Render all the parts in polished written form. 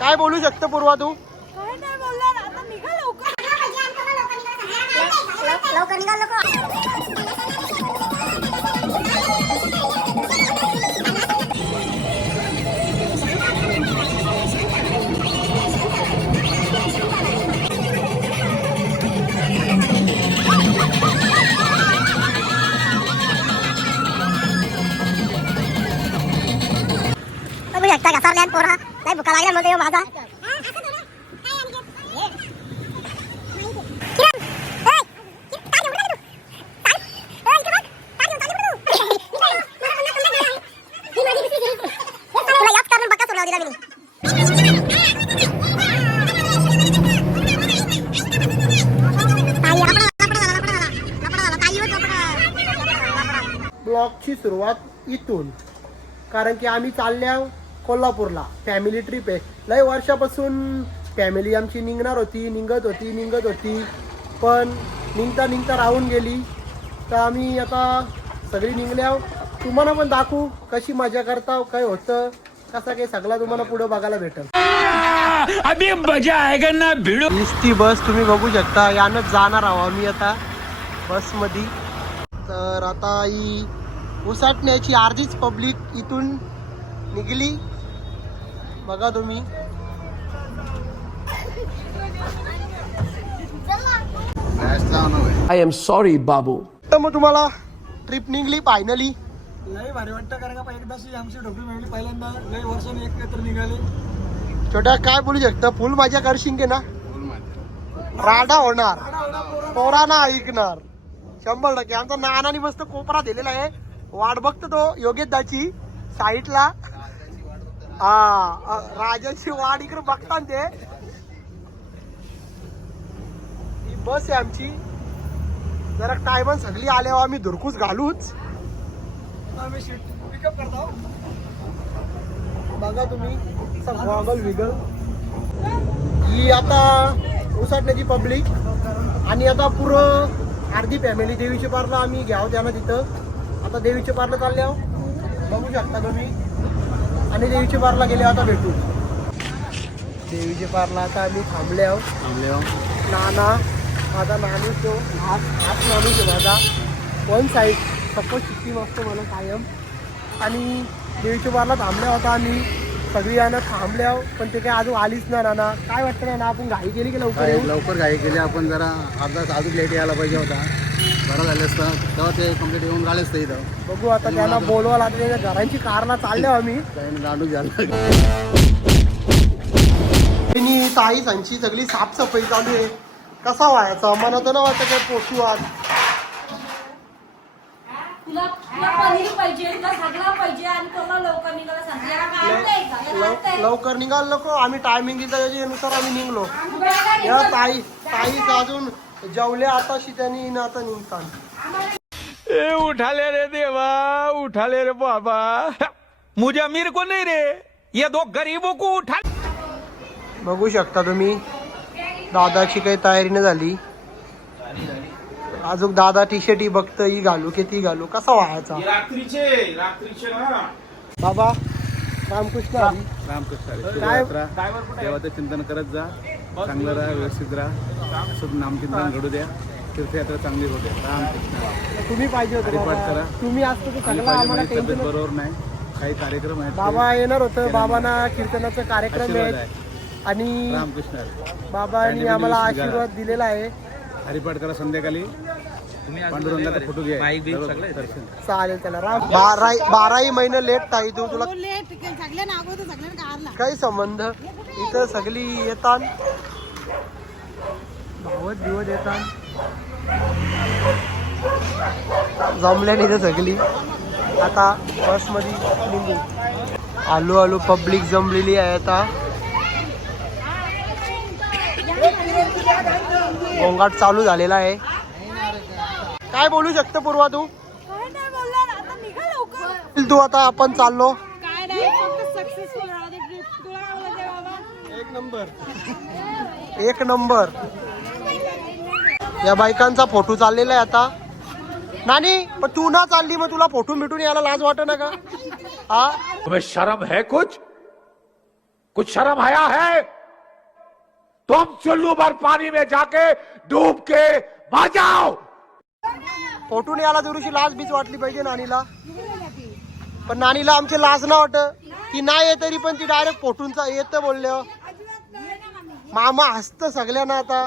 काय बोलू शकतो पूर्वा तू? काय नाही बोलणार आता निघा लवकर निघा तुम्ही एकटा घसरल्यान पोरा नाही भुका लागल्या मध्ये माझा ब्लॉगची सुरुवात इथून, कारण की आम्ही चालल्या कोल्हापूरला. फॅमिली ट्रिप आहे. लय वर्षापासून फॅमिली आमची निघत होती पण निघता राहून गेली. तर आम्ही आता सगळी निघल्या. तुम्हाला पण दाखवू कशी मजा करता, काय होतं कसा काही सगळा तुम्हाला पुढे बघायला भेटेल. अभी मजा आएगा ना भिड़ो. ती बस तुम्ही बघू शकता. यानंच जाणार आहोत आम्ही आता बसमध्ये. तर आता ही उसाटण्याची अर्धीच पब्लिक इथून निघली बघा तुम्ही. I am sorry बाबू. तर मग तुम्हाला ट्रिप निघली फायनली. लय भारी वाटतं कारण का एकदाशी आमची ढोकळी मिळली पहिल्यांदा लय वर्षांनी एकत्र निघाले. छोट्या काय बोलू शकता, फुल मजा करशील की ना. राडा होणार, पोरांना ऐकणार 100%. आमचा नानानी मस्त कोपरा दिलेला आहे. वाट बघतो तो योगेश दाची साईडला. हा राजाची वाट इकडे बघता ते. ही बस आहे आमची. जरा टायमन सगळी आल्यावर आम्ही धुरकूस घालूच. आम्ही सीट पिकअप करतो. बघा तुम्ही गॉगल विगल. ही आता उसाटण्याची पब्लिक आणि आता पुरं अर्धी फॅमिली देवीच्या पारला आम्ही घ्यावं त्यांना तिथं. आता देवीच्या पारला चालले आहो बघू शकता तुम्ही. आणि देवीच्या पारला गेले आता भेटू. देवीच्या पारला आता आम्ही थांबले आहो. नाना माझा माणूस तो हाच माणूस आहे माझा. वन साईड सपोज शिट्टी मस्त मला कायम. आणि देवीच्या पारला थांबले होता आम्ही सगळी यानं थांबले आहो. पण ते काय अजून आलीच ना. नाना काय वाटतं ना, आपण घाई केली की लवकर घाई केली आपण. जरा अर्धा तास अजून लेट यायला पाहिजे होता. बरं झालं असतं तेव्हा ते कंप्लीट येऊन राहिलेच तर इथं. बघू आता त्यांना बोलवा लागले. घरांची कारणं चालल्या आम्ही. काही दांडू झालं. ताई त्यांची सगळी साफसफाई चालू आहे. कसा व्हायचा मला तर ना वाटतं काय पोचू आज. तुला पनीर पाहिजे, तुला सगळा पाहिजे आणि तुला लवकर निघायला सांगितलं. लवकर निघाल नको. आम्ही टायमिंग नुसार आम्ही निघलो. या ताई अजून जेवले आताशी त्यांनी आता निघतात. ए उठा ले रे देवा, उठा ले रे बाबा. मुझे अमीर को नहीं रे, ये दो गरीबों को उठा. बघू शकता तुम्ही दादाची काही तयारी नाही झाली अजून. दादा टी शर्ट ही बघतं ही घालू की ती घालू. कसा व्हायचा रात्रीचे ना बाबा. रामकृष्ण हरी. रामकृष्ण काय देवाचं चिंतन करत जा. चांगलं राहा, व्यवस्थित राहा. शुभ नामचिंतन घडू द्या. तीर्थयात्रा चांगली होते. रामकृष्ण. तुम्ही पाहिजे होते हरिपाठ बाबा. करा. तुम्ही असतो तर सगळं आम्हाला माझी तब्येत टेन्शन. बरोबर नाही. काही कार्यक्रम आहेत. बाबा येणार होतं. बाबांना कीर्तनाचा कार्यक्रम आशीर्वाद आहे आहे. आणि रामकृष्ण. बाबांनी आम्हाला आशीर्वाद दिलेला आहे. हरिपाठ करा संध्याकाळी. पांडुरंगाचा फोटो घ्या. दर्शन. चालेल त्याला. 12 महिने लेट ताई तू. तुला लेट सगळ्या नागो तर सगळ्यांना कारला. काही संबंध. इथं सगळी येतात धावत दिवत येतात. जमल्याने इथं सगळी. आता बसमध्ये निघू. आलू पब्लिक जमलेली आहे आता. गोंगाट चालू झालेला आहे. काय बोलू शकतो पूर्वा तू? काय नाही बोलणार आता निघा लवकर. तू आता आपण चाललो. काय नाही फक्त सक्सेसफुल राहते ट्रिप. तुला काय बोलते बाबा? एक नंबर. या बायकांचा फोटो चाललेला आहे आता. नानी पण तू ना चालली मग तुला फोटो मिटून यायला लाज वाटत ना का? हा तुम्हें शर्म है कुछ कुछ शर्म आया है? तुम चुल्लू भर पानी में जाके डूब के मर जाओ. फोटून याला जरूरशी लाज बीच वाटली पाहिजे नानीला, पण नानीला आमची लाज ना वाटत. ती नाही आहे तरी पण ती डायरेक्ट फोटूनचा येतं बोलले. मामा हसत सगळ्यांना आता.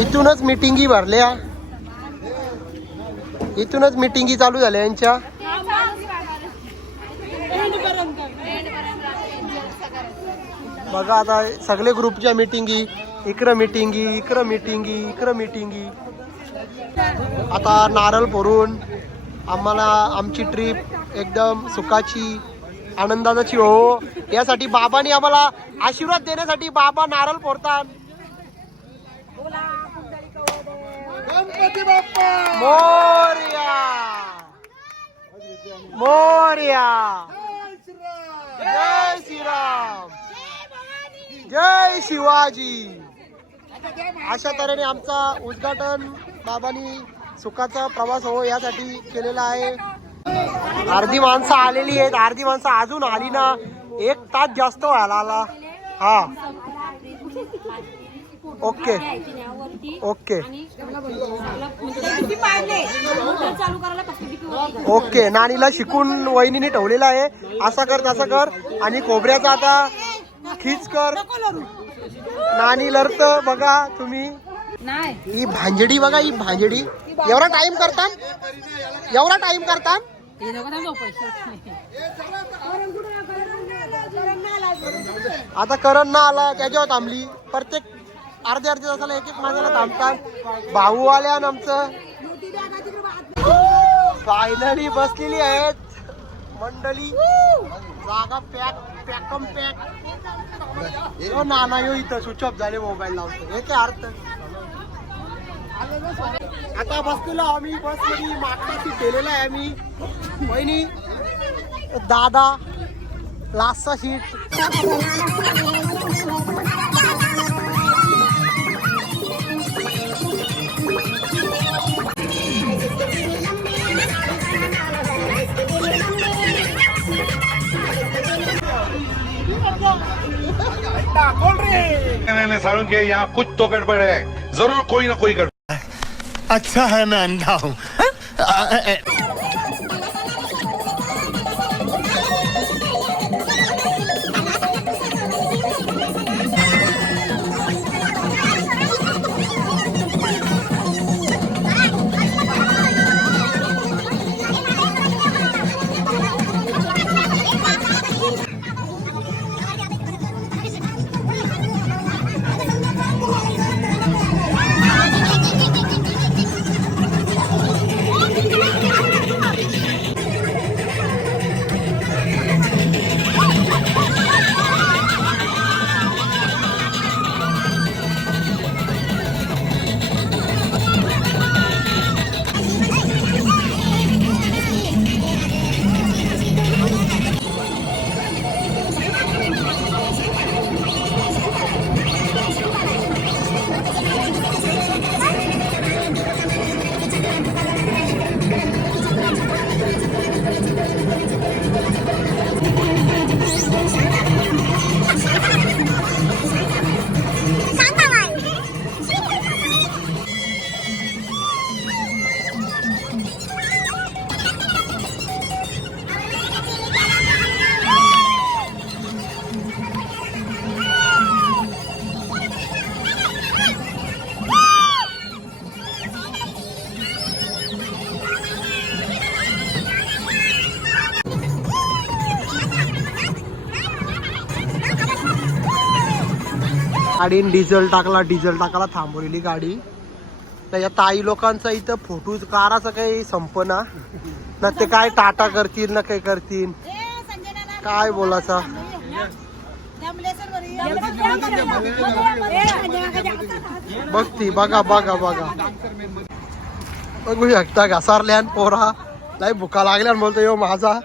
इथूनच मिटिंगी भरल्या, इथूनच मिटिंगी चालू झाल्या यांच्या. बघा आता सगळे ग्रुपच्या मिटिंगी, इकडं मिटिंगी, इकडं मिटिंगी, इकडं मिटिंगी. आता नारळ फोडून आम्हाला आमची ट्रिप एकदम सुखाची आनंदाची हो, यासाठी बाबांनी आम्हाला आशीर्वाद देण्यासाठी बाबा नारळ फोडतात. गणपती बाप्पा मोरया, मोरया. जय श्रीराम, जय शिवाजी. अशा तऱ्हेने आमचा उद्घाटन बाबांनी सुखाचा प्रवास हो यासाठी केलेला आहे. अर्धी माणसं आलेली आहेत, अर्धी माणसं अजून आली ना. 1 तास जास्त व्हायला आला. हा ओके ओके ओके. नानीला शिकून वहिनीने ठेवलेला आहे, असं कर तसं कर. आणि खोबऱ्याचा आता खीच कर. नानी लढत बघा तुम्ही. ही भांजडी बघा, ही भांजडी. एवढा टाइम करतात, एवढा टाइम करतात. आता करण ना आला त्याच्यावर थांबली. प्रत्येक अर्ध्या तासाला एक एक माणसाला थांबतात. भाऊ आल्या आमचं. फायनली बसलेली आहेत मंडळी. जागा पॅक पॅकम पॅक. नाना यो इथं स्विच ऑफ झाले, मोबाईल लावतो. हे काय अर्थ. आता बसलेलो आम्ही बसमध्ये. मागचा सीट ठेवलेला आहे आम्ही. वहिनी, दादा, लास्टचा सीट. नहीं सारुण के यहाँ कुछ तो गड़बड़ है, जरूर कोई ना कोई गड़बड़. अच्छा है मैं अंधा हूँ. गाडीन डिझेल टाकायला थांबवलेली गाडी. तर या ताई लोकांचा इथं फोटो काराचा काही संपना ना. ते काय टाटा करतील ना काही करतील, काय बोलायचा. बघती बघा बघा बघा बघू शकता. घसारल्यान पोरा नाही भुका लागल्यान बोलतो यो माझा.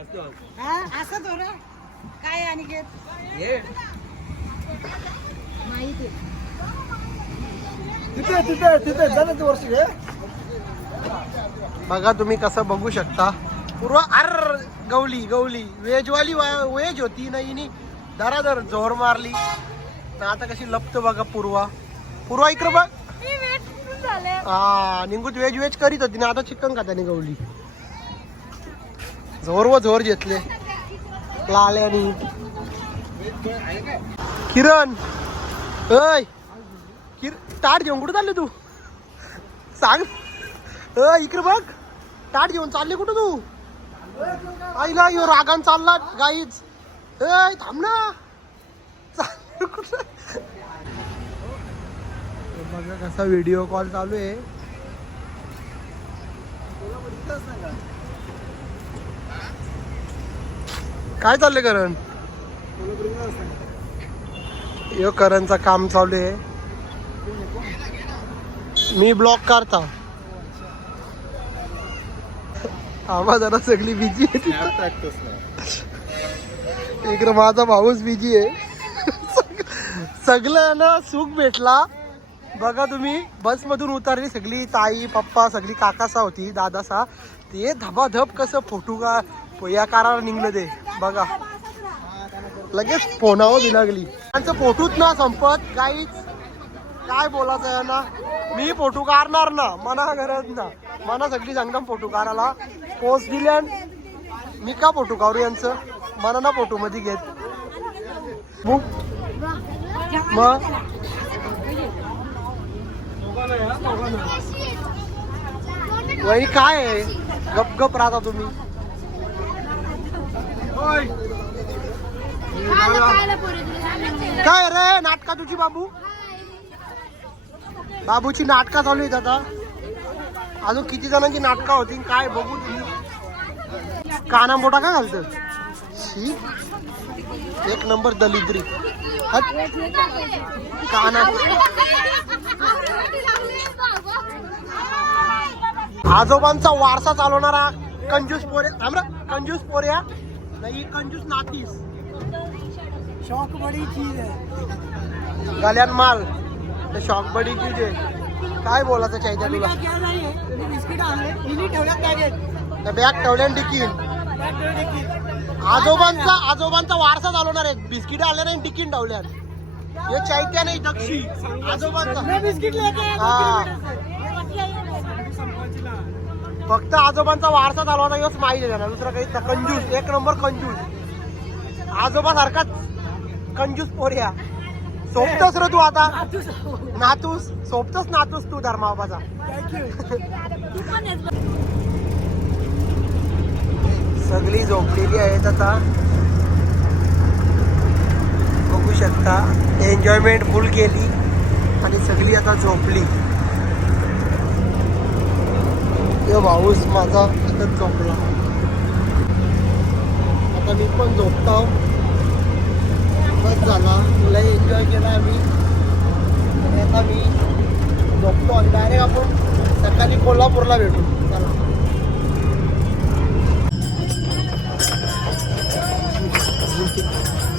तिथे तिथे जाण्याचं वर्ष घे. बघा तुम्ही कसं बघू शकता. पूर्वा अर गवली गवली वेजवाली वेज होती नाही नी दरादर जोर मारली ना आता कशी लपत बघा पूर्वा पूर्वा इकडं बघ हा निंगूत वेज वेज करीत होती ना आता चिकन खाता गवली जोर व जोर घेतले लाल्यानी किरण अय ताट घेऊन कुठं चालले तू सांग इकडे बघ ताट घेऊन चालले कुठं तू आईला यो रागान चालला गाईच थांब ना चालले कुठं बघा कसा व्हिडिओ कॉल चालू आहे काय चाललंय करण यो करणचं काम चालू आहे मी ब्लॉक करता आवाज जरा सगळी बिजी आहे इकडे माझा भाऊच बिजी आहे सगळं ना सुख भेटला बघा तुम्ही बस मधून उतरली सगळी ताई पप्पा सगळी काकासा होती दादासा ते धबाधब कसं फोटो का या काराला निघलं ते बघा लगेच फोनावर बी लागली त्यांचं फोटोच ना संपत काहीच काय बोलायचं आहे ना मी फोटो काढणार ना मना गरज ना मना सगळी सांगता फोटो काढायला पोस्ट दिल्या मी का फोटो काढू यांचं मना ना फोटो मध्ये घेत मग वही काय आहे गप गप राहता तुम्ही काय रे नाटका तुझी बाबू बाबूची नाटका चालू आहेत आता अजून किती जणांची नाटका होती काय बघू तुम्ही काना मोठा काय घालतं शी एक नंबर दलिद्री काना आजोबांचा वारसा चालवणारा कंजूस पोऱ्या कंजूस पोऱ्या नाही कंजूस नातीस शौक बड़ी चीज है गल्यान माल शॉक बडी चीज आहे काय बोलायचं चाਹੀदा तुला क्या नाही बिस्किट आणले हिनी ठेवल्यात बॅगेत बॅग ठेवल्या डिकीन आजोबांचा वारसा चालवणार आहे बिस्किट आले नाही टिकीन ठेवल्यात हे चैत्या नाही दक्षी आजोबांचा बिस्किट लेके हा फक्त आजोबांचा वारसा चालवायचा हेच माहिती आहे ना दुसरा काही कंजूस एक नंबर कंजूस आजोबा सारखाच कंजूस पोऱ्या सोबतच रे तू आता नातूस सोबतच नातूस तू धर्माबाचा सगळी झोपलेली आहेत आता बघू शकता एन्जॉयमेंट फुल केली आणि सगळी आता झोपली यो भाऊस माझा इथं झोपला आता मी पण झोपतो बस झाला तुला एन्जॉय केला आम्ही आता मी झोपतो आणि डायरेक्ट आपण सकाळी कोल्हापूरला भेटू चला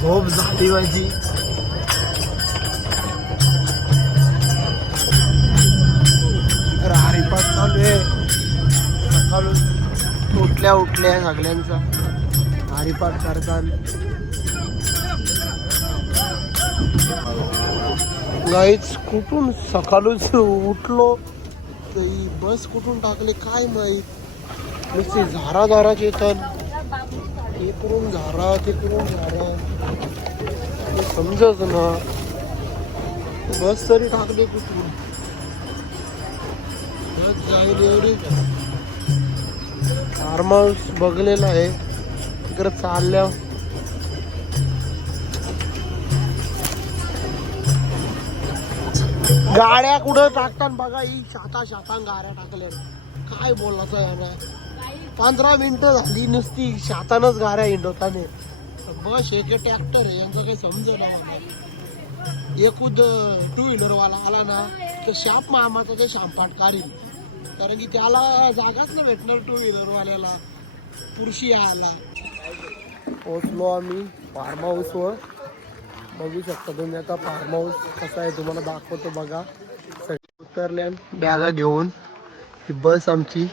झोप झाली माझी हरिपाठ चालू आहे सकाळून उठल्या सगळ्यांचा हरिपाठ करतात गाईच कुठून सकाळूच उठलो ही बस कुठून टाकले काय माहित नुसते झाराचे येतात हे करून झारा ते करून झारा समजच ना बस तरी टाकले कुठून बस जाईल एवढी फार्म हाऊस बघलेला आहे तिकडे चालल्या गाड्या कुठं टाकतात बघा ही शाता गाड्या टाकल्या काय बोलायचं याला 15 मिनिटं झाली नुसती शातानच गाड्या हिंडवताने बस एक ट्रॅक्टर आहे यांचं काही समजेल एकूद 2 व्हीलरवाला आला ना तर शाप मामाचा ते शांपाट काढील कारण की त्याला जागाच नाही भेटणार 2 व्हीलरवाल्याला पुरुषी आला पोचलो आम्ही फार्म हाऊसवर बघू शकता तुम्ही आता फार्म हाऊस कसा आहे तुम्हाला दाखवतो बघा सगळे उतरल्या बॅगा घेऊन ही बस आमची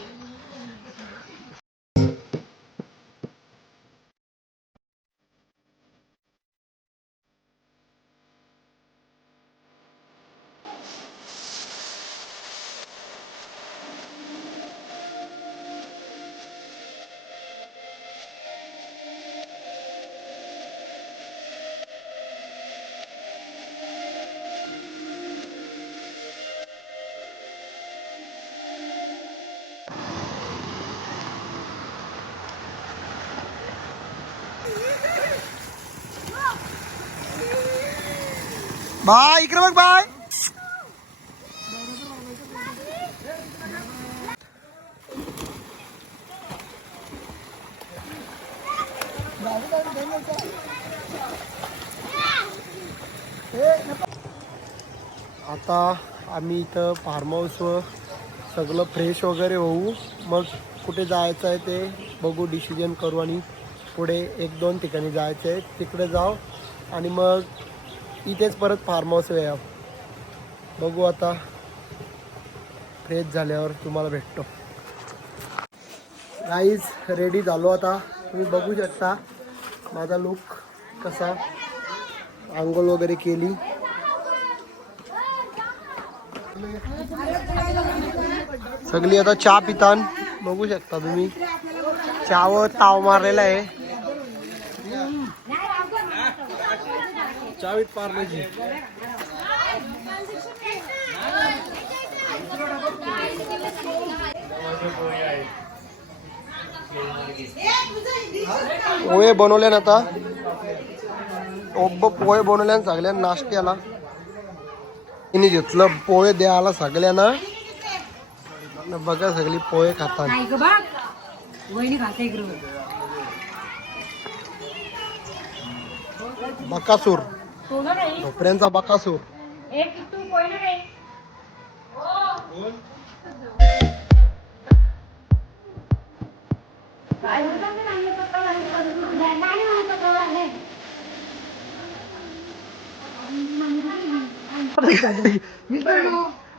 बाय इकडे बघ बाय. आता आम्ही इथं फार्म हाऊसवर सगळं फ्रेश वगैरे होऊ, मग कुठे जायचं आहे ते बघू, डिसिजन करू आणि पुढे 1-2 ठिकाणी जायचं आहे, तिकडे जाऊ आणि मग इथेच परत फार्म हाऊस यावं. बघू आता फ्रेश झाल्यावर तुम्हाला भेटतो. गाईज रेडी झालो आता, तुम्ही बघू शकता माझा लुक कसा. आंघोळ वगैरे केली. सगळी आता चहा पितान बघू शकता तुम्ही. चहावर ताव मारलेला आहे. चहा विथ पार्लेजी. पोहे बनवले ना आता. पोहे बनवल्या सगळ्या नाश्त्याला. तिने घेतलं पोहे द्यायला सगळ्यांना. बघा सगळी पोहे खातात. बकासूर, ढोपऱ्यांचा बकासूर.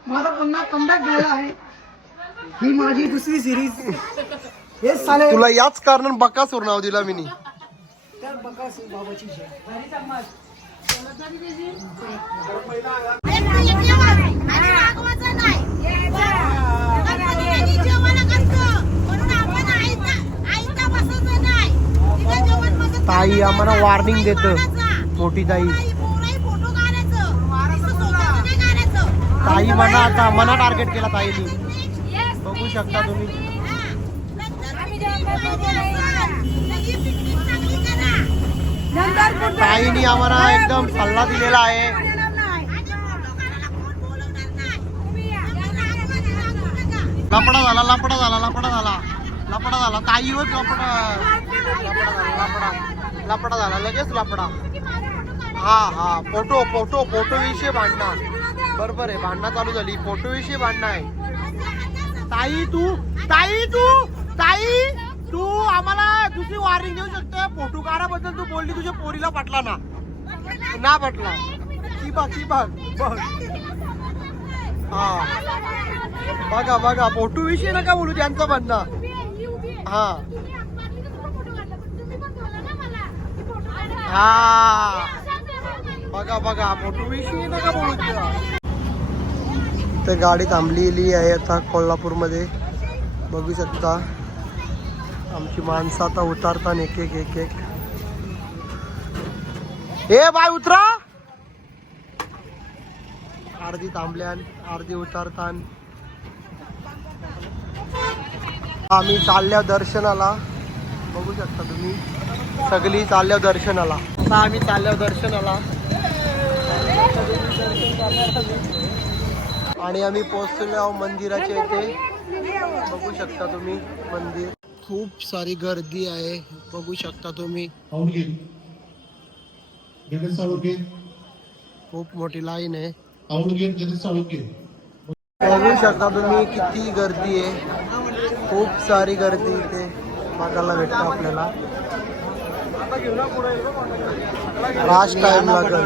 माझा पुन्हा कमबॅक झाला आहे. ही माझी दुसरी सिरीज. हेच साले तुला याच कारण बकासूर नाव दिला मी. त्या बकासूर बाबाची जय. ताई आम्हाला वॉर्निंग देत. मोठी ताई. ताई म्हणा आता मना टार्गेट केला ताईनी. बघू शकता तुम्ही. ताईनी आम्हाला एकदम सल्ला दिलेला आहे. लपडा झाला, लपडा झाला, लपडा झाला, लपडा झाला. ताईवर लपडा, लपडा झाला, लगेच लपडा. हा फोटो फोटो फोटो विषयी भांडणार. बरोबर आहे, भांडणं चालू झाली. फोटो विषयी भांडणं आहे. ताई तू आम्हाला दुसरी वॉर्निंग देऊ शकते. फोटो काढाबद्दल तू बोलली, तुझ्या पोरीला पटला ना पटला. ती बघ. हा बघा फोटो विषयी नका बोलू, त्यांचं म्हणणं. हा बघा फोटो विषयी नका बोलू. तर गाडी थांबलेली आहे आता कोल्हापूरमध्ये. बघू शकता आमची माणसं आता उतरताना एक. ए बाय उतरा. अर्धी थांबल्यान, अर्धी उतरतान. आम्ही चालल्या दर्शनाला. बघू शकता तुम्ही सगळी चालल्या दर्शनाला. आता आम्ही चालल्या दर्शनाला आणि आम्ही पोहोचलो आहोत मंदिराच्या इथे. बघू शकता तुम्ही मंदिर. खूप सारी गर्दी आहे. बघू शकता तुम्ही. खूप मोठी लाईन आहे. बघू शकता तुम्ही किती गर्दी आहे. खूप सारी गर्दी इथे बघायला भेटतं आपल्याला. राज टाइम लागेल.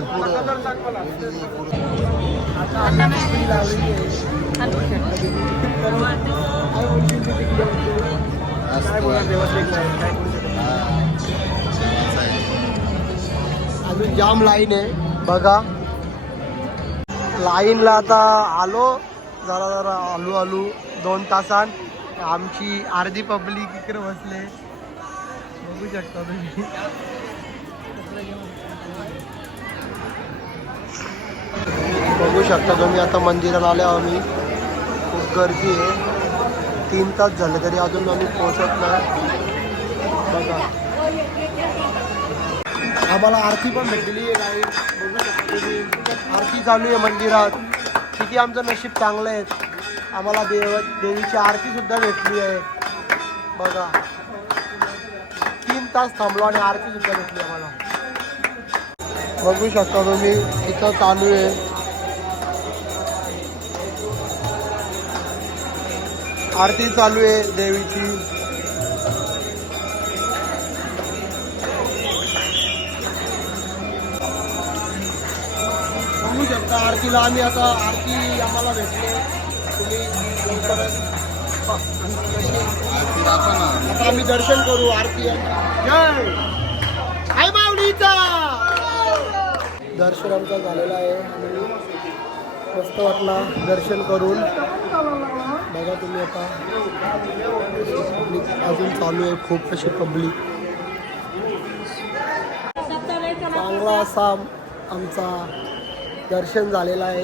अजून जाम लाईन आहे बघा. लाईनला आता आलो. जरा आलू 2 तासान. आमची अर्धी पब्लिक इकडे बसले. बघू शकता तुम्ही. बघू शकता तुम्ही आता मंदिरात आले आम्ही. खूप गर्दी आहे. 3 तास झाले तरी अजून आम्ही पोहोचत नाही. बघा आम्हाला आरती पण भेटलेली आहे काही बघू शकता तुम्ही. आरती चालू आहे मंदिरात. किती आमचं नशीब चांगलं आहे. आम्हाला देवीची आरती सुद्धा भेटली आहे बघा. 3 तास थांबलो आणि आरती सुद्धा भेटली आम्हाला. बघू शकता तुम्ही इथं चालू आहे आरती चालू आहे देवीची. बघू शकता आरतीला आम्ही आता आरती आम्हाला भेटले. तुम्ही लवकरच आता आम्ही दर्शन करू आरती. जय आई माऊलीचा. दर्शन आमचा झालेला आहे आणि मस्त वाटला दर्शन करून. बघा तुम्ही आता पब्लिक अजून चालू आहे खूप अशी पब्लिक. चांगला असा आमचा दर्शन झालेला आहे.